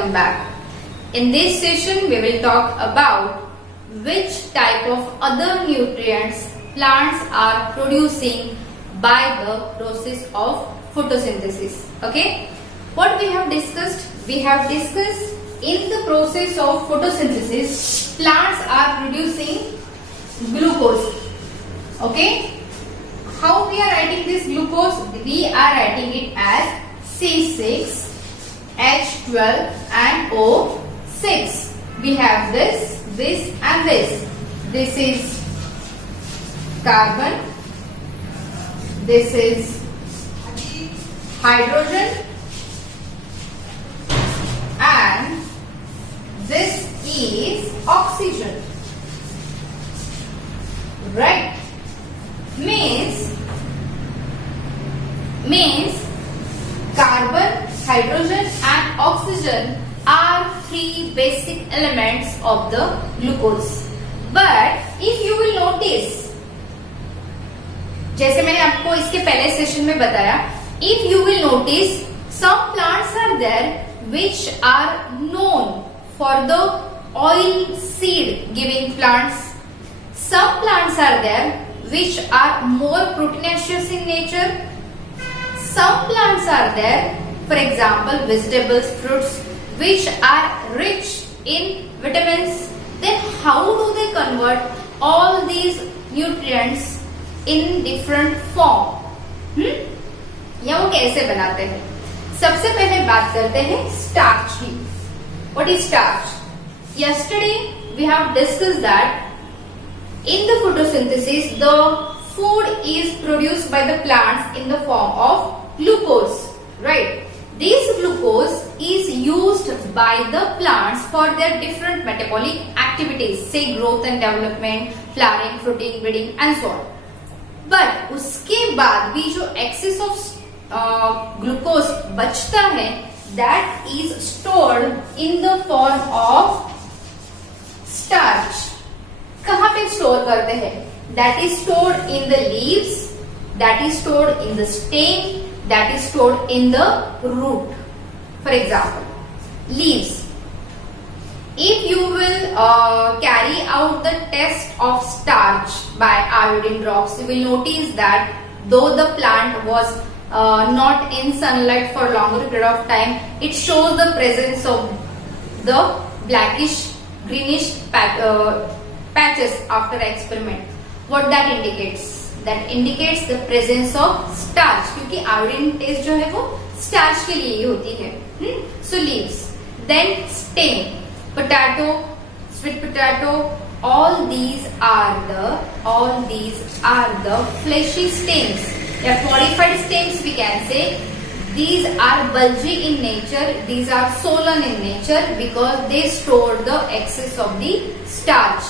welcome back. In this session we will talk about which type of other nutrients plants are producing by the process of photosynthesis. Okay, what we have discussed? We have discussed in the process of photosynthesis plants are producing glucose. Okay, how we are writing this glucose? We are writing it as C6, H12 and O6. We have this and this. This is carbon. This is hydrogen. And this is oxygen. Right? Means carbon, hydrogen and oxygen are three basic elements of the glucose. But if you will notice, जैसे मैंने आपको इसके पहले session में बताया, if you will notice, some plants are there which are known for the oil seed giving plants. Some plants are there which are more proteinaceous in nature. Some plants are there, for example, vegetables, fruits, which are rich in vitamins. Then how do they convert all these nutrients in different form? या वो कैसे बनाते हैं? सबसे पहले बात करते हैं स्टार्च की. What is starch? Yesterday we have discussed that in the photosynthesis the food is produced by the plants in the form of glucose, right? This glucose is used by the plants for their different metabolic activities, say growth and development, flowering, fruiting, breeding and so on. But उसके बाद भी जो excess of glucose बचता है, that is stored in the form of starch. कहाँ पे store करते हैं? That is stored in the leaves, that is stored in the stem, that is stored in the root. For example, leaves. If you will carry out the test of starch by iodine drops, you will notice that though the plant was not in sunlight for longer period of time, it shows the presence of the blackish greenish patches after experiment. What that indicates? That indicates the presence of starch, क्योंकि iodine test जो है वो starch के लिए ही होती है. So leaves, then stem, potato, sweet potato, all these are the fleshy stems. They are modified stems, we can say. These are bulgy in nature, these are swollen in nature because they store the excess of the starch.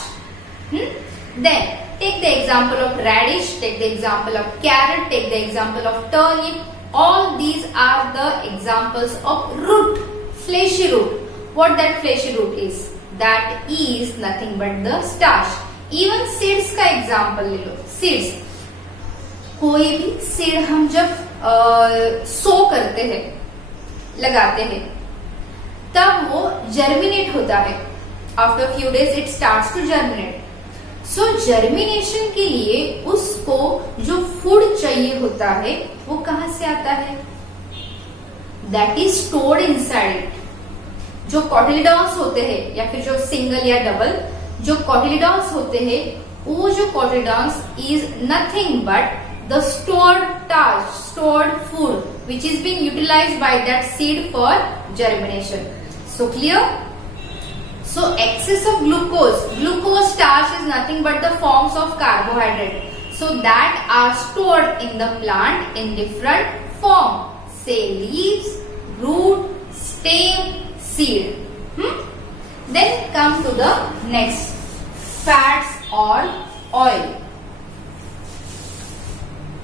Then take the example of radish, take the example of carrot, take the example of turnip. All these are the examples of root, fleshy root. What that fleshy root is? That is nothing but the starch. Even seeds का example ले लो. Seeds, कोई भी seed हम जब सो करते हैं, लगाते हैं, तब वो germinate होता है. After few days it starts to germinate. So germination के लिए उसको जो फूड चाहिए होता है वो कहाँ से आता है? That is stored inside it. जो कोटिलिडॉन्स होते हैं या फिर जो सिंगल या डबल जो कोटिलिडॉन्स होते हैं, वो जो कोटिलिडॉन्स is nothing but the stored starch, stored food which is being utilized by that seed for germination. So clear? So excess of glucose starch is nothing but the forms of carbohydrate. So that are stored in the plant in different form. Say leaves, root, stem, seed. Then come to the next, fats or oil.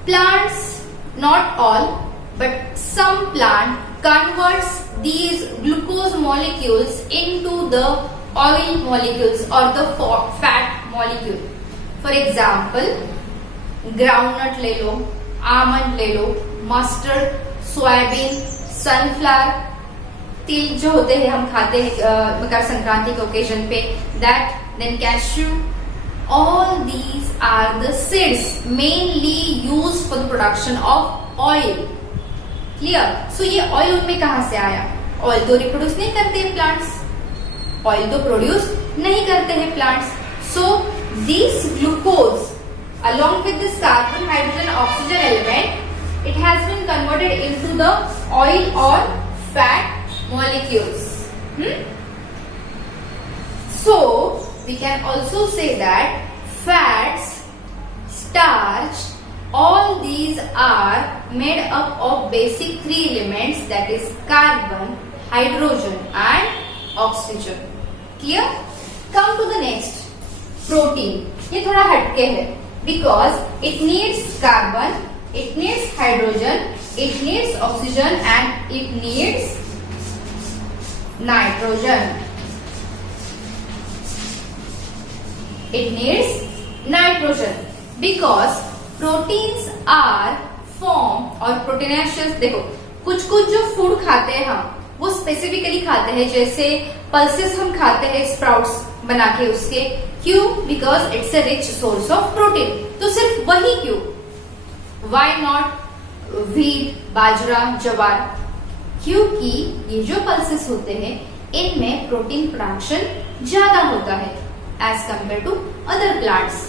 Plants, not all, but some plant converts these glucose molecules into the oil molecules or the fat molecule. For example, groundnut ले लो, almond ले लो, mustard, soybean, sunflower, तिल जो होते हैं हम खाते हैं मकर संक्रांति के ओकेजन पे, that, then cashew, all these are the seeds mainly used for the production of oil. Clear? So ये oil उनमें कहाँ से आया? ऑयल तो रिप्रोड्यूस नहीं करते हैं प्लांट्स, ऑयल तो प्रोड्यूस नहीं करते हैं plants. So this glucose along with this carbon, hydrogen, oxygen element, it has been converted into the oil or fat molecules. So we can also say that fats, starch, all these are made up of basic three elements, that is carbon, hydrogen and oxygen. Clear? Come to the next, protein. ये थोड़ा हटके है because it needs carbon, it needs hydrogen, it needs oxygen and it needs nitrogen. It needs nitrogen because proteins are formed और proteinaceous. देखो कुछ कुछ जो food खाते हैं हम वो स्पेसिफिकली खाते हैं, जैसे पल्सेस हम खाते हैं स्प्राउट्स बना के उसके, क्यों? Because it's a rich source of protein. तो सिर्फ वही क्यों? वाई नॉट व्हीट, बाजरा, ज्वार? क्योंकि ये जो पल्सेस होते हैं इनमें प्रोटीन प्रोडक्शन ज्यादा होता है as compare to other plants.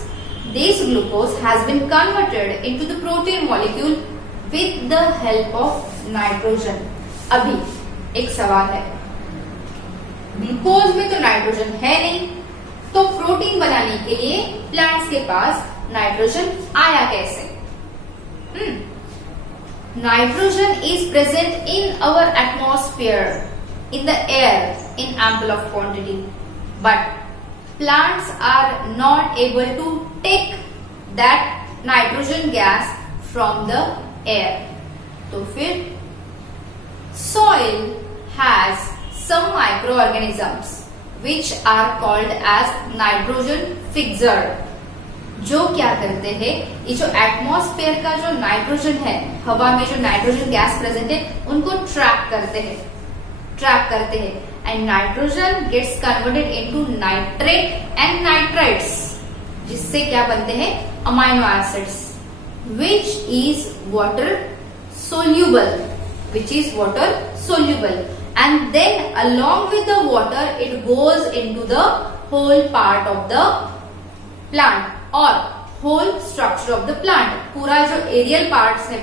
This glucose has been converted into the protein molecule with the help of nitrogen. अभी एक सवाल है, ग्लूकोज में तो नाइट्रोजन है नहीं, तो प्रोटीन बनाने के लिए प्लांट्स के पास नाइट्रोजन आया कैसे? Nitrogen is present in our atmosphere, in the air, in ample of quantity, but plants are not able to take that nitrogen gas from the air. तो फिर soil has some microorganisms which are called as nitrogen fixer, जो क्या करते हैं, ये जो atmosphere का जो नाइट्रोजन है, हवा में जो नाइट्रोजन गैस प्रेजेंट है, उनको ट्रैप करते हैं and nitrogen gets converted into nitrate and nitrites, जिससे क्या बनते हैं? Amino acids, which is water soluble, and then along with the water it goes into the whole part of the plant or whole structure of the plant. पूरा जो aerial parts है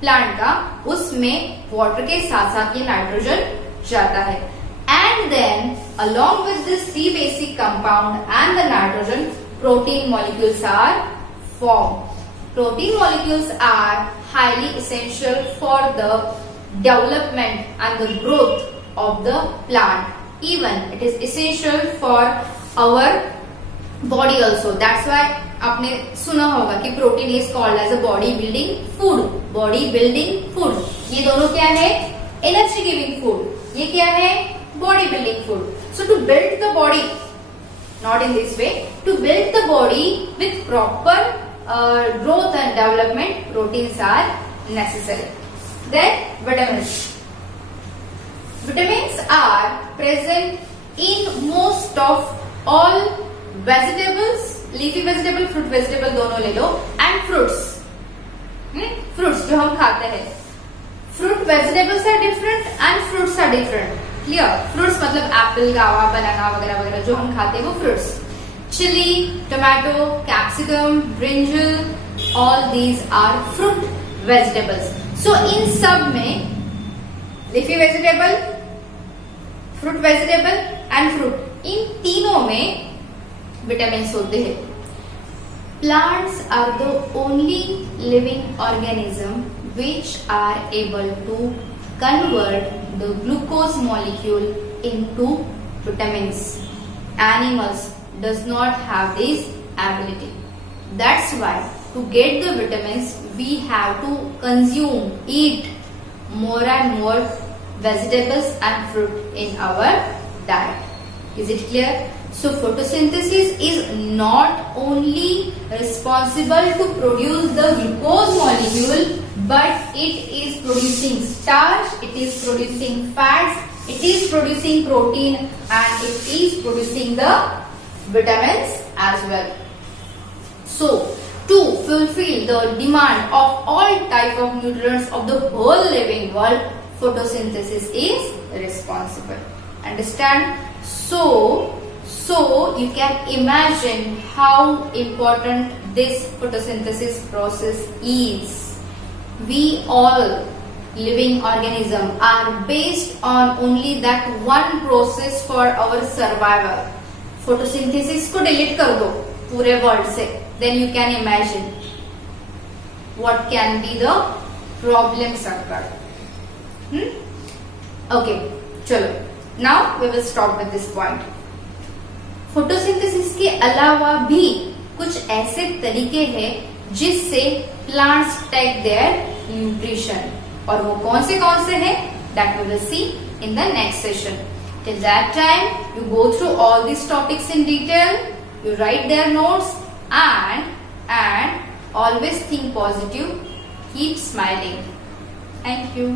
plant का, उसमें water के साथ साथ ये nitrogen जाता है. And then along with this three basic compound and the nitrogen, protein molecules are formed. Protein molecules are highly essential for the development and the growth of the plant. Even it is essential for our body also. That's why आपने सुना होगा कि protein is called as a body building food. ये दोनों क्या है? Energy giving food. ये क्या है? Body building food. So to build the body, not in this way, to build the body with proper growth and development, proteins are necessary. Then vitamins. Vitamins are present in most of all vegetables, leafy vegetable, fruit vegetable दोनों ले लो, and fruits. Fruits जो हम खाते हैं. Fruit vegetables are different and fruits are different. Clear? Fruits मतलब Apple, गावा, बनाना वगैरह वगैरह जो हम खाते हैं वो fruits. Chili, tomato, capsicum, brinjal, all these are fruit vegetables. So इन सब में leafy vegetable, fruit vegetable and fruit, इन तीनों में विटामिन्स होते हैं. Plants are the only living organism which are able to convert the glucose molecule into vitamins. Animals does not have this ability. That's why to get the vitamins we have to eat more and more vegetables and fruit in our diet. Is it clear? So photosynthesis is not only responsible to produce the glucose molecule, but it is producing starch, it is producing fats it is producing protein and it is producing the vitamins as well. So, to fulfill the demand of all type of nutrients of the whole living world, photosynthesis is responsible. Understand? So you can imagine how important this photosynthesis process is. We all living organism are based on only that one process for our survival. Photosynthesis को delete कर दो पूरे world से, then you can imagine what can be the problems occur. Okay, चलो. Now we will stop with this point. Photosynthesis के अलावा भी कुछ ऐसे तरीके हैं जिससे प्लांट्स टेक देयर न्यूट्रिशन, और वो कौन से हैं that we will see in the next session. Till that time you go through all this topics in detail, you write their notes and always think positive, keep smiling. Thank you.